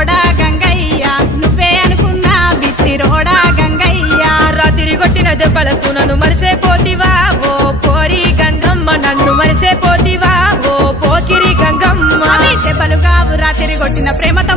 రోడా గంగయ్య నువ్వే అనుకున్నా బిత్తి రోడా గంగయ్య రాత్రి కొట్టిన దెబ్బలకు నన్ను మరిసే పోతివా ఓ పోరి గంగమ్మ నన్ను మరిసే పోతివా ఓ పోకిరి గంగమ్మ దెబ్బలు కావు రాత్రి కొట్టిన ప్రేమతో